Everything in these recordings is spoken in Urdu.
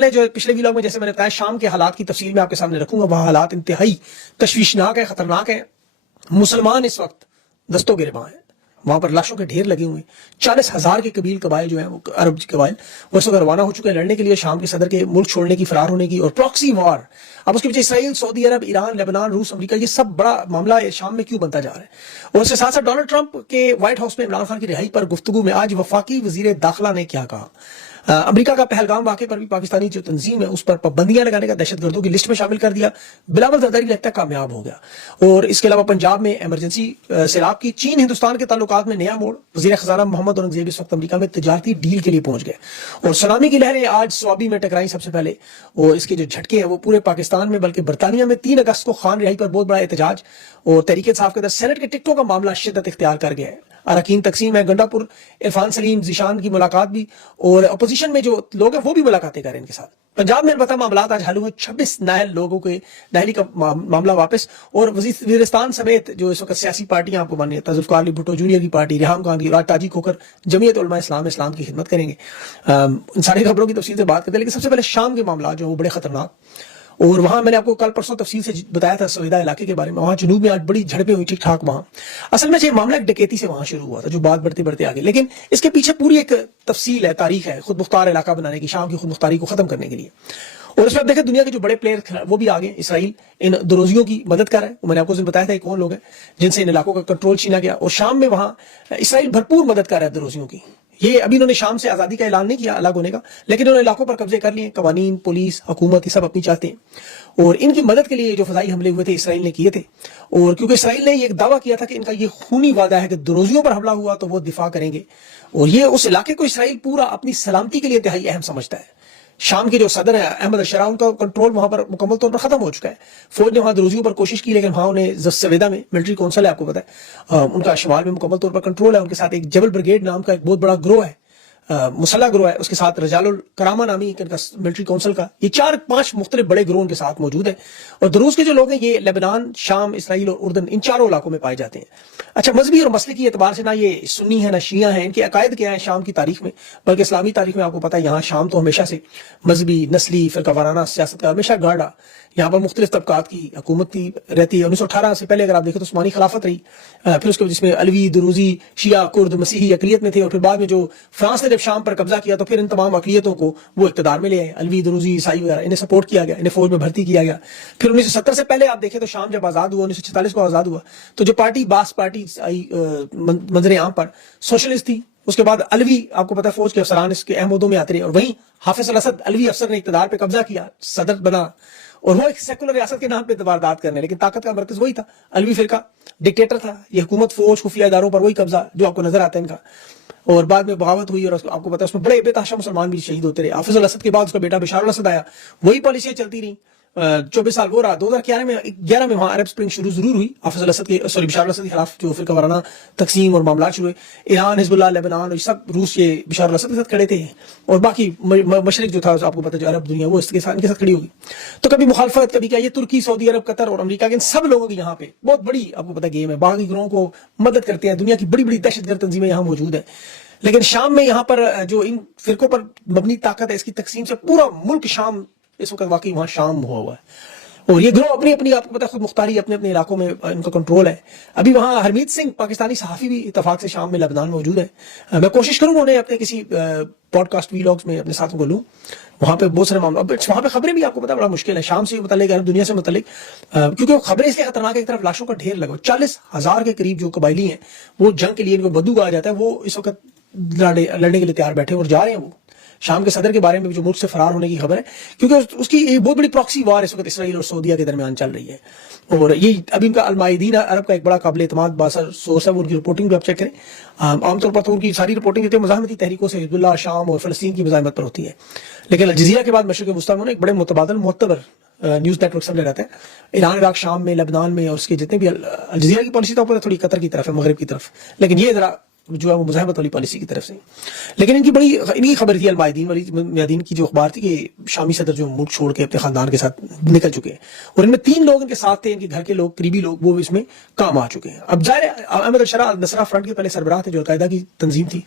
پہلے جو پچھلے ویلاگ میں جیسے میں نے بتایا شام کے حالات کی تفصیل میں آپ کے سامنے رکھوں گا. وہاں حالات انتہائی تشویشناک ہے, خطرناک ہے. مسلمان اس وقت دستوں گرباں ہیں, وہاں پر لاشوں کے ڈھیر لگے ہوئے ہیں. 40,000 کے قبائل جو ہیں وہ عرب قبائل وہ اس وقت روانہ ہو چکے ہیں لڑنے کے لیے شام کے صدر کے ملک چھوڑنے کی, فرار ہونے کی. اور پراکسی وار, اب اس کے پیچھے اسرائیل, سعودی عرب, ایران, لیبنان, روس, امریکہ, یہ سب بڑا معاملہ شام میں کیوں بنتا جا رہا ہے. اور اس کے ساتھ ساتھ ڈونلڈ ٹرمپ کے وائٹ ہاؤس میں عمران خان کی رہائی پر گفتگو میں آج وفاقی وزیر داخلہ نے کیا کہا. امریکہ کا پہلگام واقعے پر بھی پاکستانی جو تنظیم ہے اس پر پابندیاں لگانے کا دہشت گردوں کی لسٹ میں شامل کر دیا. بلاول زرداری لگتا ہے کامیاب ہو گیا. اور اس کے علاوہ پنجاب میں ایمرجنسی سیلاب کی. چین ہندوستان کے تعلقات میں نیا موڑ, وزیر خزانہ محمد اورنگزیب اس وقت امریکہ میں تجارتی ڈیل کے لیے پہنچ گئے. اور سونامی کی لہریں آج سوابی میں ٹکرائیں سب سے پہلے, اور اس کے جو جھٹکے ہیں وہ پورے پاکستان میں بلکہ برطانیہ میں 3 اگست کو خان رہائی پر بہت بڑا احتجاج. اور تحریک انصاف کے اندر سینٹ کے ٹکٹوں کا معاملہ شدت اختیار کر گیا ہے. اراکین تقسیم ہے, گنڈا پور, عرفان سلیم, ذیشان کی ملاقات بھی, اور اپوزیشن میں جو لوگ ہیں وہ بھی ملاقاتیں کریں ان کے ساتھ. پنجاب میں البتہ معاملات آج حل ہوئے. 26 نااہل لوگوں کے دہلی کا معاملہ واپس. اور وزیرستان سمیت جو اس وقت سیاسی پارٹیاں آپ کو مانی ہے, ذوالفقار علی بھٹو جونیئر کی پارٹی, ریحام خان کی, راج تاجی کھوکر, جمعیت علماء اسلام کی خدمت کریں گے. ان ساری خبروں کی تفصیل سے بات کرتے ہیں, لیکن سب سے پہلے شام کے معاملات جو ہیں وہ بڑے خطرناک. اور وہاں میں نے آپ کو کل پرسوں تفصیل سے بتایا تھا سویدہ علاقے کے بارے میں. وہاں جنوب میں آج بڑی جھڑپیں ہوئی ٹھیک ٹھاک. وہاں اصل میں یہ معاملہ ایک ڈکیتی سے وہاں شروع ہوا تھا جو بات بڑھتے بڑھتے آگے, لیکن اس کے پیچھے پوری ایک تفصیل ہے, تاریخ ہے خود مختار علاقہ بنانے کی, شام کی خود مختاری کو ختم کرنے کے لیے. اور اس میں آپ دیکھیں دنیا کے جو بڑے پلیئر وہ بھی آگے. اسرائیل ان دروزیوں کی مدد کر رہا ہے. میں نے آپ کو بتایا تھا کون لوگ ہیں جن سے ان علاقوں کا کنٹرول چھینا گیا. اور شام میں وہاں اسرائیل بھرپور مدد کر رہا ہے دروزیوں کی. یہ ابھی انہوں نے شام سے آزادی کا اعلان نہیں کیا الگ ہونے کا, لیکن انہوں نے علاقوں پر قبضے کر لیے. قوانین, پولیس, حکومت, یہ سب اپنی چاہتے ہیں. اور ان کی مدد کے لیے جو فضائی حملے ہوئے تھے اسرائیل نے کیے تھے. اور کیونکہ اسرائیل نے یہ ایک دعویٰ کیا تھا کہ ان کا یہ خونی وعدہ ہے کہ دروزیوں پر حملہ ہوا تو وہ دفاع کریں گے. اور یہ اس علاقے کو اسرائیل پورا اپنی سلامتی کے لیے انتہائی اہم سمجھتا ہے. شام کے جو صدر ہیں احمد الشرا, ان کا کنٹرول وہاں پر مکمل طور پر ختم ہو چکا ہے. فوج نے وہاں دروزیوں پر کوشش کی, لیکن وہاں انہیں سویدہ میں ملٹری کونسل ہے آپ کو پتا ہے, ان کا شمال میں مکمل طور پر کنٹرول ہے. ان کے ساتھ ایک جبل بریگیڈ نام کا ایک بہت بڑا گروہ ہے, مسلح گروہ ہے. اس کے ساتھ رجال الکرامہ نامی ان کا ملٹری کونسل کا, یہ 4-5 مختلف بڑے گروہ ان کے ساتھ موجود ہیں. اور دروز کے جو لوگ ہیں یہ لیبنان, شام, اسرائیل اور اردن, ان چاروں علاقوں میں پائے جاتے ہیں. اچھا, مذہبی اور مسلکی اعتبار سے نہ یہ سنی ہے نہ شیعہ ہیں. ان کے عقائد کیا ہیں شام کی تاریخ میں, بلکہ اسلامی تاریخ میں آپ کو پتا ہے یہاں شام تو ہمیشہ سے مذہبی, نسلی, فرقہ وارانہ سیاست کا ہمیشہ گاڑا. یہاں پر مختلف طبقات کی حکومت کی رہتی ہے. 1918 سے پہلے اگر آپ دیکھیں تو عثمانی خلافت رہی, پھر اس کے جس میں علوی, دروزی, شیعہ, کرد, مسیحی اقلیت میں تھے. اور پھر بعد میں جو فرانس نے جب شام پر قبضہ کیا تو پھر ان تمام اقلیتوں کو وہ اقتدار میں لے آئے. علوی, دروزی, عیسائی وغیرہ, انہیں سپورٹ کیا گیا, انہیں فوج میں بھرتی کیا گیا. پھر 1970 سے پہلے آپ دیکھیں تو شام جب آزاد ہوا, 1946 کو آزاد ہوا, تو جو پارٹی باس پارٹی آئی منظر عام پر سوشلسٹ تھی. اس کے بعد علوی آپ کو پتا ہے فوج کے افسران اس کے اہم عہدوں میں آتے رہے. اور وہیں حافظ الاسد علوی افسر نے اقتدار پہ قبضہ کیا, صدر بنا, اور وہ ایک سیکولر ریاست کے نام پہ واردات کرنے, لیکن طاقت کا مرکز وہی تھا. علوی فرقہ ڈکٹیٹر تھا. یہ حکومت, فوج, خفیہ اداروں پر وہی قبضہ جو آپ کو نظر آتا ہے ان کا. اور بعد میں بغاوت ہوئی, اور آپ کو پتا ہے اس میں بڑے بے تحاشا مسلمان بھی شہید ہوتے رہے. حافظ الاسد کے بعد اس کا بیٹا بشار الاسد آیا, وہی پالیسیاں چلتی رہی. 24 سال وہ رہا. 2011 میں وہاں عرب اسپرنگ شروع ضرور ہوئی حافظ الاسد کے بشار الاسد کے خلاف, جو فرقہ وارانہ تقسیم اور معاملات شروع ہوئے. ایران, حزب اللہ, لیبنان, اور سب روس یہ بشار الاسد کے ساتھ کھڑے تھے. اور باقی مشرق جو تھا آپ کو پتا جو عرب دنیا وہ اس کے ساتھ کھڑی ہوگی. تو کبھی مخالفت, کبھی کیا, یہ ترکی, سعودی عرب, قطر اور امریکہ کے ان سب لوگوں کی یہاں پہ بہت بڑی آپ کو پتا گیم ہے. باغی گروہوں کو مدد کرتے ہیں. دنیا کی بڑی بڑی دہشت گرد تنظیمیں یہاں موجود ہیں. لیکن شام میں یہاں پر جو ان فرقوں پر مبنی طاقت ہے, اس کی تقسیم سے پورا ملک شام اس وقت واقعی وہاں شام ہوا ہے. اور یہ گروہ اپنی اپنی آپ کو پتا خود مختاری اپنے اپنے علاقوں میں ان کا کنٹرول ہے. ابھی وہاں ہرمیت سنگھ پاکستانی صحافی بھی اتفاق سے شام میں لبنان میں موجود ہے. میں کوشش کروں گا انہیں اپنے کسی پوڈ کاسٹ ویلاگز میں اپنے ساتھوں کو لوں. وہاں پہ بہت سارے معاملات, وہاں پہ خبریں بھی آپ کو پتا بڑا مشکل ہے شام سے متعلق, عرب دنیا سے متعلق, کیونکہ وہ خبریں اس لیے خطرناک ہے. ایک طرف لاشوں کا ڈھیر لگا, 40,000 کے قریب جو قبائلی ہیں وہ جنگ کے لیے, ان کو بدو کہا جاتا ہے, وہ اس وقت لڑنے کے لیے تیار بیٹھے اور جا رہے ہیں. وہ شام کے صدر کے بارے میں جو ملک سے فرار ہونے کی خبر ہے, کیونکہ اس کی ایک بہت بڑی پراکسی وار اس وقت اسرائیل اور سعودیہ کے درمیان چل رہی ہے. اور یہ ابھی ان کا المائدین عرب کا ایک بڑا قابل اعتماد باثر سورس ہے. وہ ان کی رپورٹنگ بھی آپ چیک کریں. عام طور پر تو ان کی ساری رپورٹنگ جو مزاحمتی تحریکوں سے حزب اللہ, شام اور فلسطین کی مزاحمت پر ہوتی ہے. لیکن الجزیرہ کے بعد مشرق وسطیٰ میں ایک بڑے متبادل معتبر نیوز نیٹ ورک سمجھے جاتے ہیں. ایران, عراق, شام میں, لبنان میں, اور اس کے جتنے بھی الجزیرہ کی پالیسی تو تھوڑی قطر کی طرف ہے, مغرب کی طرف, لیکن یہ ذرا جو ہے وہ مزاحمت والی پالیسی کی طرف سے. لیکن ان کی خبر تھی المایدین والی, میادین کی جو اخبار تھی کہ شامی صدر جو ملک چھوڑ کے اپنے خاندان کے ساتھ نکل چکے ہیں, اور ان میں 3 لوگ ان کے ساتھ تھے, ان کے گھر کے لوگ, قریبی لوگ, وہ اس میں کام آ چکے ہیں. اب ظاہر ہے احمد الشرا نصرہ فرنٹ کے پہلے سربراہ تھے جو القاعدہ کی تنظیم تھی,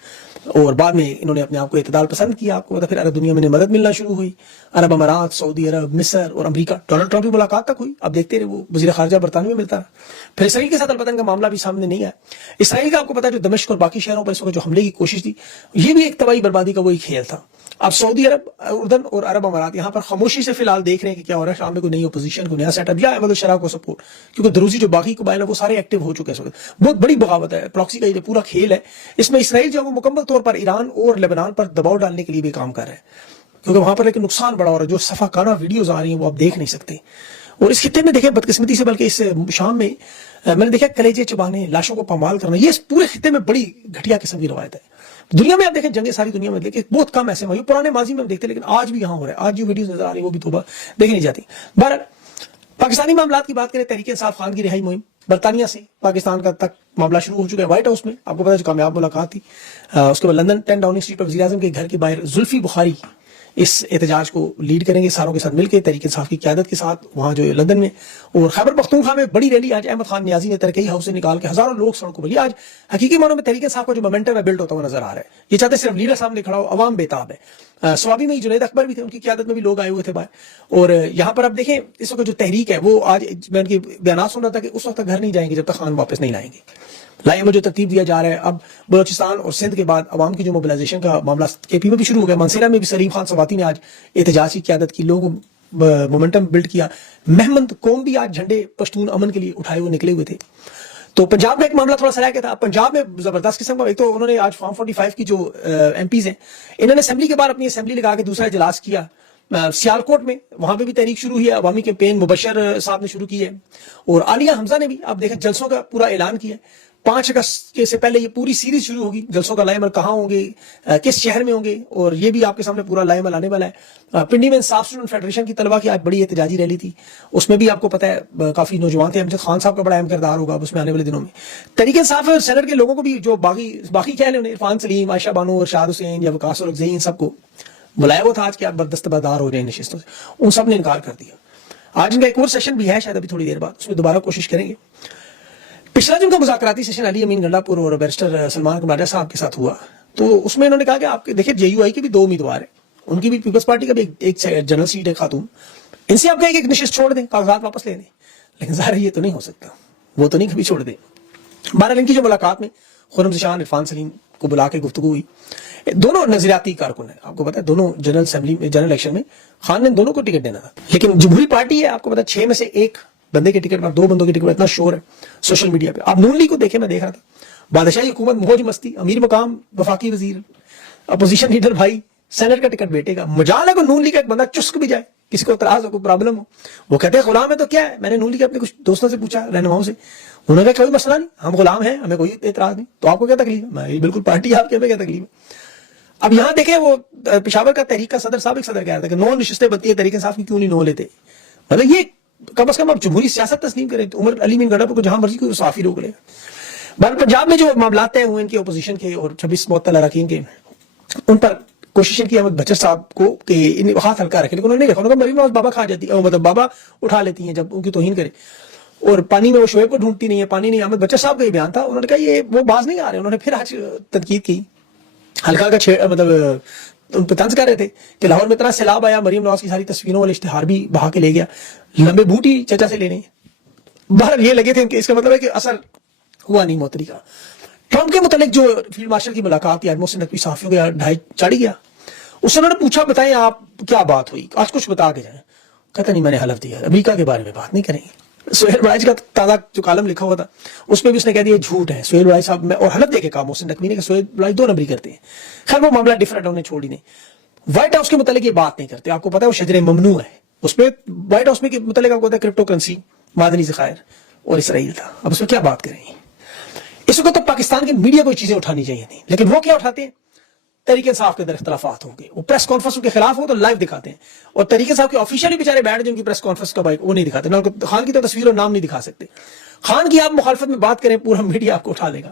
اور بعد میں انہوں نے اپنے آپ کو اعتدال پسند کیا. آپ کو پھر عرب دنیا میں مدد ملنا شروع ہوئی, عرب امارات, سعودی عرب, مصر اور امریکہ. ڈونلڈ ٹرمپ کی ملاقات تک ہوئی, اب دیکھتے رہے, وہ وزیر خارجہ برطانیہ میں ملتا رہا. پھر اسرائیل کے ساتھ البتہ ان کا معاملہ بھی سامنے نہیں آیا. اسرائیل کا آپ کو پتا ہے جو دمشق اور باقی شہروں پر اس وقت جو حملے کی کوشش تھی, یہ بھی ایک تباہی بربادی کا وہی کھیل تھا. اب سعودی عرب, اردن اور عرب امارات یہاں پر خاموشی سے فی الحال دیکھ رہے ہیں کہ کیا ہو رہا ہے. شام میں کوئی نئی اپوزیشن, کوئی نیا سیٹ اپ, یا احمد الشرا کو سپورٹ, کیونکہ دروزی جو باقی قبائل ہیں وہ سارے ایکٹیو ہو چکے ہیں اس وقت. بہت بڑی بغاوت ہے, پراکسی کا یہ پورا کھیل ہے. اس میں اسرائیل جو ہے وہ مکمل طور پر ایران اور لبنان پر دباؤ ڈالنے کے لیے بھی کام کر رہا ہے, کیونکہ وہاں پر ایک نقصان بڑا ہو رہا ہے. جو صفحہ ویڈیوز آ رہی ہیں وہ آپ دیکھ نہیں سکتے. اور اس خطے میں دیکھیں بدقسمتی سے, بلکہ اس شام میں میں نے دیکھا کلیجے چبانے, لاشوں کو پامال کرنا, یہ اس پورے خطے میں بڑی گھٹیا قسم کی روایت ہے. دنیا میں آپ دیکھیں جنگیں ساری دنیا میں دیکھیں بہت کم ایسے ہوئی, پرانے ماضی میں ہم دیکھتے, لیکن آج بھی یہاں ہو رہا ہے. آج جو ویڈیوز نظر آ رہی ہیں وہ بھی توبہ دیکھی نہیں جاتی. بہرحال پاکستانی معاملات کی بات کریں, تحریک انصاف خان کی رہائی مہم برطانیہ سے پاکستان کا تک معاملہ شروع ہو چکا ہے. وائٹ ہاؤس میں آپ کو پتا ہے جو کامیاب ملاقات تھی, اس کے بعد لندن 10 ڈاؤننگ اسٹریٹ پر وزیر اعظم کے گھر کے باہر زلفی بخاری اس احتجاج کو لیڈ کریں گے ساروں کے ساتھ مل کے, تحریک انصاف کی قیادت کے ساتھ وہاں جو لندن میں. اور خیبر پختونخوا میں بڑی ریلی آج احمد خان نیازی نے ترکی ہاؤس سے نکال کے ہزاروں لوگ سڑکوں پر. یہ آج حقیقی معنوں میں تحریک انصاف کا جو مومنٹم ہے بلڈ ہوتا ہوا نظر آ رہا ہے. یہ چاہتے صرف لیڈر سامنے کھڑا ہو, عوام بےتاب ہے. سوابی میں جنید اکبر بھی تھے, ان کی قیادت میں بھی لوگ آئے ہوئے تھے باہر. اور یہاں پر اب دیکھیں اس وقت جو تحریک ہے وہ آج میں ان کے بیانات سن رہا تھا کہ اس وقت تک گھر نہیں جائیں گے جب تک خان واپس نہیں لائیں گے. لائے میں جو ترتیب دیا جا رہا ہے, اب بلوچستان اور سندھ کے بعد عوام کی جو موبلائزیشن کا معاملہ کے پی میں بھی شروع ہو گیا. منصیرہ میں بھی سلیم خان سواتی نے آج احتجاج کی قیادت کی, لوگوں کو مومنٹم بلڈ کیا. محمد قوم بھی آج جھنڈے پشتون امن کے لیے اٹھائے ہوئے نکلے ہوئے تھے. تو پنجاب میں ایک معاملہ تھوڑا سا رہ گیا تھا. پنجاب میں زبردست قسم کا, ایک تو انہوں نے آج فارم 45 کی جو ایم پیز ہیں, انہوں نے اسمبلی کے بعد اپنی اسمبلی لگا کے دوسرا اجلاس کیا. سیالکوٹ میں وہاں پہ بھی تحریک شروع ہوئی ہے, عوامی کیمپین مبشر صاحب نے شروع کی ہے. اور عالیہ حمزہ نے بھی آپ دیکھیں جلسوں کا پورا اعلان کیا ہے. 5 اگست سے پہلے یہ پوری سیریز شروع ہوگی, جلسوں کا لائے عمل کہاں ہوں گے, کس شہر میں ہوں گے, اور یہ بھی آپ کے سامنے پورا لائے عمل آنے والا ہے. پنڈی میں انصاف اسٹوڈنٹ فیڈریشن کی طلبہ کی آج بڑی احتجاجی ریلی تھی, اس میں بھی آپ کو پتہ ہے کافی نوجوان تھے. امجد خان صاحب کا بڑا اہم کردار ہوگا اس میں آنے والے دنوں میں. تحریک انصاف اور سینٹ کے لوگوں کو بھی جو باقی کہہ لیں, عرفان سلیم, عائشہ بانو, ارشاد حسین یا وقاص الرغزی, ان سب کو بلایا ہوا تھا آج کہ آپ دستبردار ہو جائیں نشستوں سے, ان سب نے انکار کر دیا. آج ان کا ایک اور سیشن بھی ہے شاید ابھی تھوڑی دیر بعد, اس میں دوبارہ کوشش کریں گے. پچھلا جن کا مذاکراتی سیشن علی امین گنڈا پور اور بیرسٹر سلمان کمراجہ صاحب کے ساتھ ہوا, تو اس میں انہوں نے کہا کہ آپ دیکھیں جے یو آئی کے بھی 2 امیدوار ہیں, ان کی بھی پیپلز پارٹی کا بھی ایک جنرل سیٹ ہے خاتون, ان سے آپ کہیں کہ ایک نشست چھوڑ دیں, کاغذات واپس لے دیں. لیکن ظاہر یہ تو نہیں ہو سکتا, وہ تو نہیں کبھی چھوڑ دیں. بہرحال ان کی جو ملاقات میں خرم ذیشان, عرفان سلیم کو بلا کے گفتگو ہوئی. دونوں نظریاتی کارکن ہیں, آپ کو پتا ہے دونوں جنرل الیکشن میں خان نے دونوں کو ٹکٹ دینا تھا. لیکن جمہوری پارٹی ہے, آپ کو پتا ہے 6 میں سے 1 بندے کے ٹکٹ پر, 2 بندوں کے ٹکٹ پر اتنا شور ہے سوشل میڈیا پہ. آپ نون لیگ کو دیکھیں, میں دیکھ رہا تھا, بادشاہی حکومت موج مستی, امیر مقام وفاقی وزیر, اپوزیشن لیڈر بھائی, سینٹ کا ٹکٹ بیٹے کا. مجال ہے کہ نون لیگ کا ایک بندہ چسک بھی جائے, کسی کو اعتراض ہو, کوئی پرابلم ہو, وہ کہتے ہیں غلام ہے تو کیا ہے. میں نے نون لیگ کے اپنے کچھ دوستوں سے پوچھا, رہنماؤں سے, انہوں نے کہا کوئی مسئلہ نہیں, ہم غلام ہیں, ہمیں کوئی اعتراض نہیں. تو آپ کو کیا تکلیف ہے؟ میں بالکل پارٹی آپ کے, ہمیں کیا تکلیف ہے. اب یہاں دیکھیں وہ پشاور کا تحریک کا صدر صاحب ایک صدر کہہ رہا تھا کہ 9 نشستیں بنتی ہے تحریک انصاف کی, کیوں نہیں 9 لیتے. مطلب یہ کم از کم آپ جمہوری سیاست تسلیم کریں. عمر علی امین گنڈا کو جہاں مرضی کوئی صافی روک لے. بہرحال پنجاب میں جو معاملات طے ہوئے ان کے اپوزیشن کے اور 26 معطل اراکین کے, ان پر کوششیں کی احمد بچر صاحب کو کہ ان ہاتھ ہلکا رکھے, لیکن انہوں نے دیکھا مریم نواز بابا کھا جاتی ہے, مطلب بابا اٹھا لیتی ہیں جب ان کی توہین کرے, اور پانی میں وہ شعیب کو ڈھونڈتی نہیں ہے, پانی نہیں. احمد بچر صاحب کا یہ بیان تھا, انہوں نے کہا یہ وہ باز نہیں آ رہے. انہوں نے پھر آج تنقید کی, ہلکا کا مطلب ان پہ طنز کر رہے تھے کہ لاہور میں اتنا سیلاب آیا, مریم نواز کی ساری تصویروں والے اشتہار بھی بہا کے لے گیا, لمبے بوٹی چچا سے لینے. باہر یہ لگے تھے کہ اس کا مطلب ہے کہ اثر ہوا نہیں موتری کا. ٹرمپ کے متعلق جو فیلڈ مارشل کی ملاقات تھی, محسن نقوی صحافیوں کے 2.5 چڑھ گیا. اس سے انہوں نے پوچھا بتائیں آپ کیا بات ہوئی, آج کچھ بتا کے جائیں. کہتا نہیں میں نے حلف دیا امریکہ کے بارے میں بات نہیں کریں گے. سہیل بڑائچ کا تازہ جو کالم لکھا ہوا تھا اس میں بھی اس نے کہہ دیا جھوٹ ہے. سہیل بڑائچ صاحب میں اور حلف دے کے کہا محسن نقوی نے کہ سہیل بڑائچ 2 نمبری کرتے ہیں. خیر وہ معاملہ ڈفرنٹ, انہیں چھوڑ ہی نہیں. وائٹ ہاؤس کے متعلق یہ بات نہیں کرتے, آپ کو پتا ہے وہ شجر ممنوع ہے. اس پہ وائٹ ہاؤس میں کے متعلق آپ کو پتا ہے کرپٹو کرنسی, معدنی ذخائر اور اسرائیل تھا. اب اس میں کیا بات کریں گے. اس وقت تو پاکستان کے میڈیا کو یہ چیزیں اٹھانی چاہیے تھیں, لیکن وہ کیا اٹھاتے ہیں, تحریک انصاف کے اندر اختلافات ہوں گے, وہ پریس کانفرنس کے خلاف ہو تو لائیو دکھاتے ہیں, اور تحریک انصاف کے آفیشیلی بیچارے بیٹھ جن کی پریس کانفرنس کا بائک وہ نہیں دکھاتے. خان کی تو تصویر اور نام نہیں دکھا سکتے. خان کی آپ مخالفت میں بات کریں پورا میڈیا آپ کو اٹھا لے گا.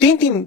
3